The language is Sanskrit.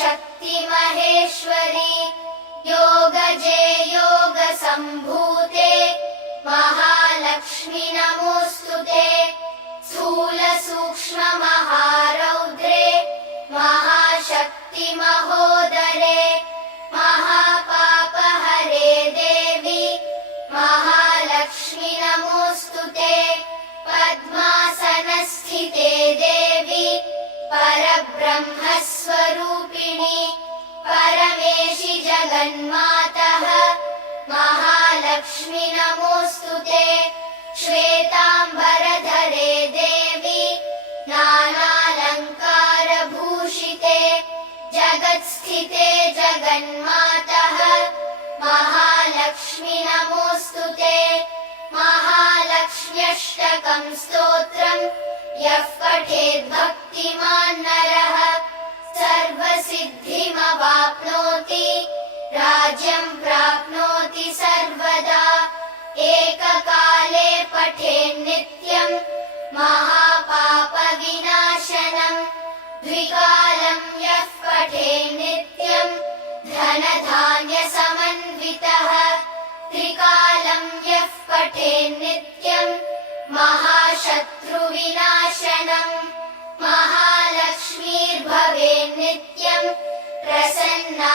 शक्ति महेश्वरी योगजे योग सम्भूते महालक्ष्मी नमोऽस्तुते स्थूल सूक्ष्म महारौद्रे महाशक्ति महोदरे महापापहरे देवी महालक्ष्मी नमोऽस्तुते पद्मासनस्थिते देवी परब्रह्मस्वरूपिणी परमेशि जगन्मातः महालक्ष्मी नमोऽस्तुते श्वेताम्बरधरे देवी नानालङ्कारभूषिते जगत्स्थिते जगन्मातः महालक्ष्मी नमोऽस्तुते महालक्ष्म्यष्टकं स्तोत्रम् यः पठेद्भक्तिमान् नरः सर्वसिद्धिमवाप्नोति राज्यं प्राप्नोति सर्वदा एककाले पठेन्नित्यं महापापविनाशनम् द्विकालं यः पठेन्नित्यं धनधान्यसमन्वितः त्रिकालं यः पठेन्नित्यं महाशत्रुविनाशनम् महालक्ष्मीर्भवेन्नित्यं प्रसन्ना